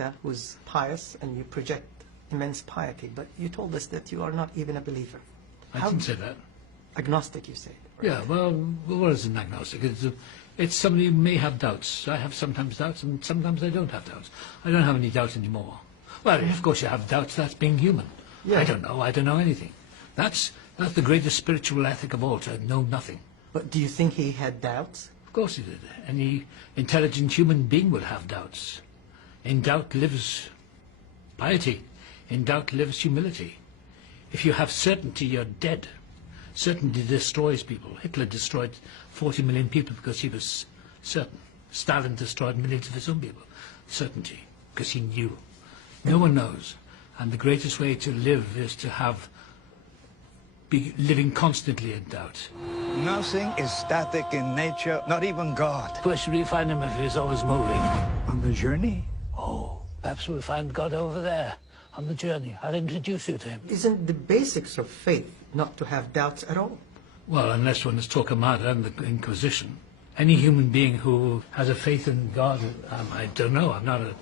character who's pious and you project immense piety, but you told us that you are not even a believer. I didn't say that. Agnostic, you said. Right? Yeah, well, what is an agnostic? It's somebody who may have doubts. I have sometimes doubts, and sometimes I don't have doubts. I don't have any doubts anymore. Well, of course you have doubts. That's being human. Yeah. I don't know anything. That's the greatest spiritual ethic of all, to know nothing. But do you think he had doubts? Of course he did. Any intelligent human being will have doubts. In doubt lives piety. In doubt lives humility. If you have certainty, you're dead. Certainty destroys people. Hitler destroyed 40 million people because he was certain. Stalin destroyed millions of his own people. Certainty, because he knew. No one knows. And the greatest way to live is to be living constantly in doubt. Nothing is static in nature, not even God. Where should we find him if he's always moving? On the journey? Oh, perhaps we'll find God over there, on the journey. I'll introduce you to him. Isn't the basics of faith not to have doubts at all? Well, unless one is Torquemada and the Inquisition. Any human being who has a faith in God, I don't know, I'm not a...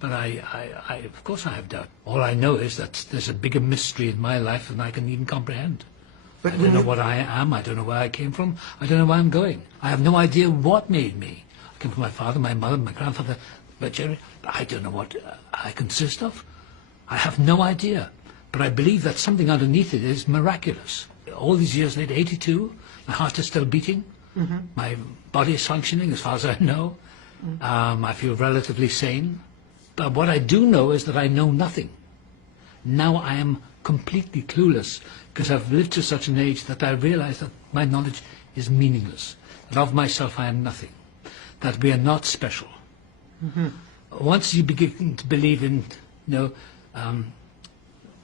But of course I have doubt. All I know is that there's a bigger mystery in my life than I can even comprehend. But I don't know what I am, I don't know where I came from, I don't know where I'm going. I have no idea what made me. I came from my father, my mother, my grandfather, but I don't know what I consist of. I have no idea. But I believe that something underneath it is miraculous. All these years later, 82, my heart is still beating, my body is functioning as far as I know, I feel relatively sane. But what I do know is that I know nothing. Now I am completely clueless because I've lived to such an age that I realize that my knowledge is meaningless, that of myself I am nothing, that we are not special. Once you begin to believe in,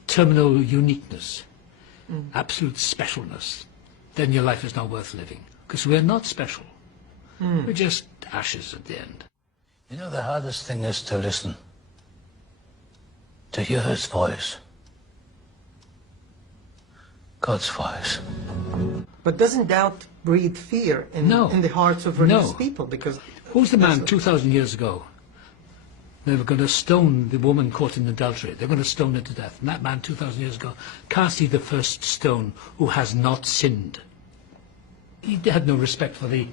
terminal uniqueness, absolute specialness, then your life is not worth living, because we're not special. We're just ashes at the end. You know, the hardest thing is to listen, to hear his voice, God's voice. But doesn't doubt breed fear in the hearts of religious people? Because who's the man 2,000 years ago? They were going to stone the woman caught in adultery. They're going to stone her to death. And that man 2,000 years ago, cast he the first stone who has not sinned. He had no respect for the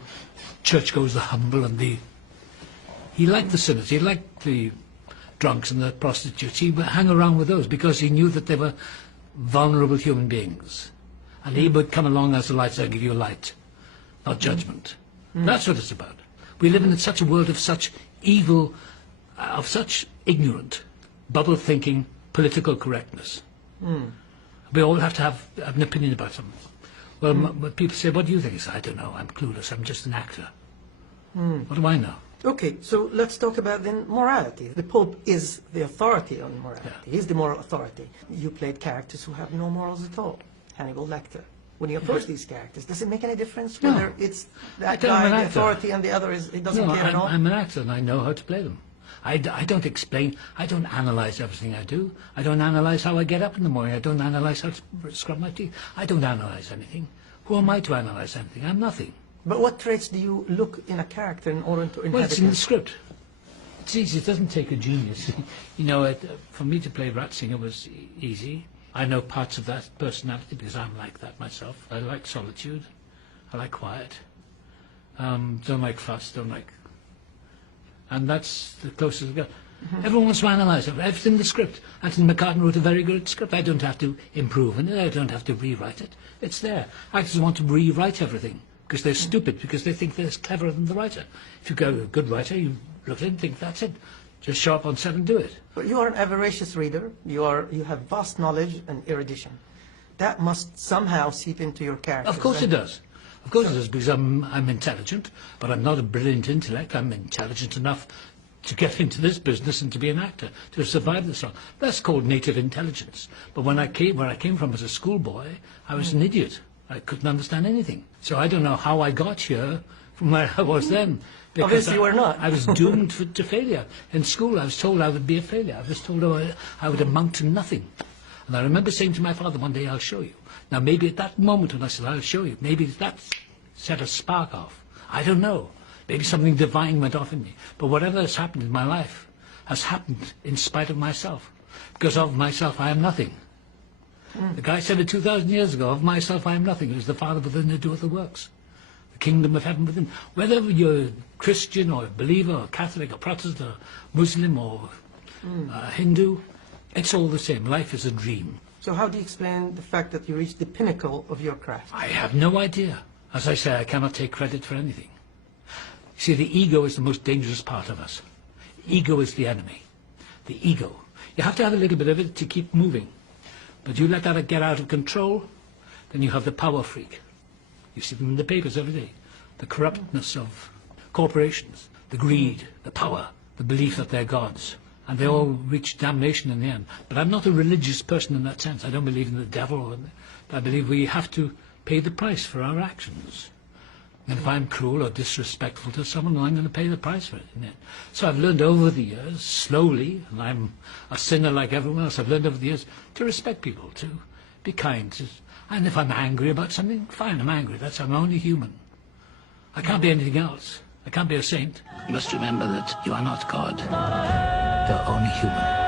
churchgoers, the humble, and he liked the sinners. He liked the drunks and the prostitutes. He would hang around with those because he knew that they were vulnerable human beings. And he would come along as a light, so I'll give you a light, not judgment. That's what it's about. We live in such a world of such evil, of such ignorant, bubble-thinking, political correctness. We all have to have an opinion about something. Well, when people say, what do you think? I say, I don't know, I'm clueless, I'm just an actor. What do I know? Okay, so let's talk about then morality. The Pope is the authority on morality. Yeah. He's the moral authority. You played characters who have no morals at all. Hannibal Lecter. When you approach these characters, does it make any difference whether it's that guy, the authority, and the other he doesn't care at all? I'm an actor and I know how to play them. I don't explain, I don't analyse everything I do. I don't analyse how I get up in the morning. I don't analyse how to scrub my teeth. I don't analyse anything. Who am I to analyse anything? I'm nothing. But what traits do you look in a character in order to inhabit Well, it's in it? the script. It's easy. It doesn't take a genius. For me to play Ratzinger was easy. I know parts of that personality because I'm like that myself. I like solitude. I like quiet. Don't like fuss. Don't like... And that's the closest I got. Everyone wants to analyse it. Everything in the script. Anthony McCartan wrote a very good script. I don't have to improve in it. I don't have to rewrite it. It's there. Actors want to rewrite everything because they're stupid, because they think they're cleverer than the writer. If you go to a good writer, you look at it and think, that's it. Just show up on set and do it. But you are an avaricious reader. You have vast knowledge and erudition. That must somehow seep into your character. Of course it does. Of course it does, because I'm intelligent, but I'm not a brilliant intellect. I'm intelligent enough to get into this business and to be an actor, to survive this long. That's called native intelligence. But where I came from as a schoolboy, I was an idiot. I couldn't understand anything. So I don't know how I got here from where I was then. Obviously you were not. I was doomed to failure. In school I was told I would be a failure. I was told I would amount to nothing. And I remember saying to my father one day, I'll show you. Now maybe at that moment when I said, I'll show you, maybe that set a spark off. I don't know. Maybe something divine went off in me. But whatever has happened in my life, has happened in spite of myself. Because of myself I am nothing. The guy said it 2,000 years ago, of myself I am nothing. It is the Father within who doeth the works. The kingdom of heaven within. Whether you're Christian or believer or Catholic or Protestant or Muslim or Hindu, it's all the same. Life is a dream. So how do you explain the fact that you reached the pinnacle of your craft? I have no idea. As I say, I cannot take credit for anything. See, the ego is the most dangerous part of us. Ego is the enemy. The ego. You have to have a little bit of it to keep moving. But you let that get out of control, then you have the power freak. You see them in the papers every day. The corruptness of corporations, the greed, the power, the belief that they're gods. And they all reach damnation in the end. But I'm not a religious person in that sense. I don't believe in the devil. I believe we have to pay the price for our actions. And if I'm cruel or disrespectful to someone, I'm going to pay the price for it. So I've learned over the years, slowly, and I'm a sinner like everyone else, I've learned over the years to respect people, to be kind. And if I'm angry about something, fine, I'm angry. I'm only human. I can't be anything else. I can't be a saint. You must remember that you are not God. You're only human.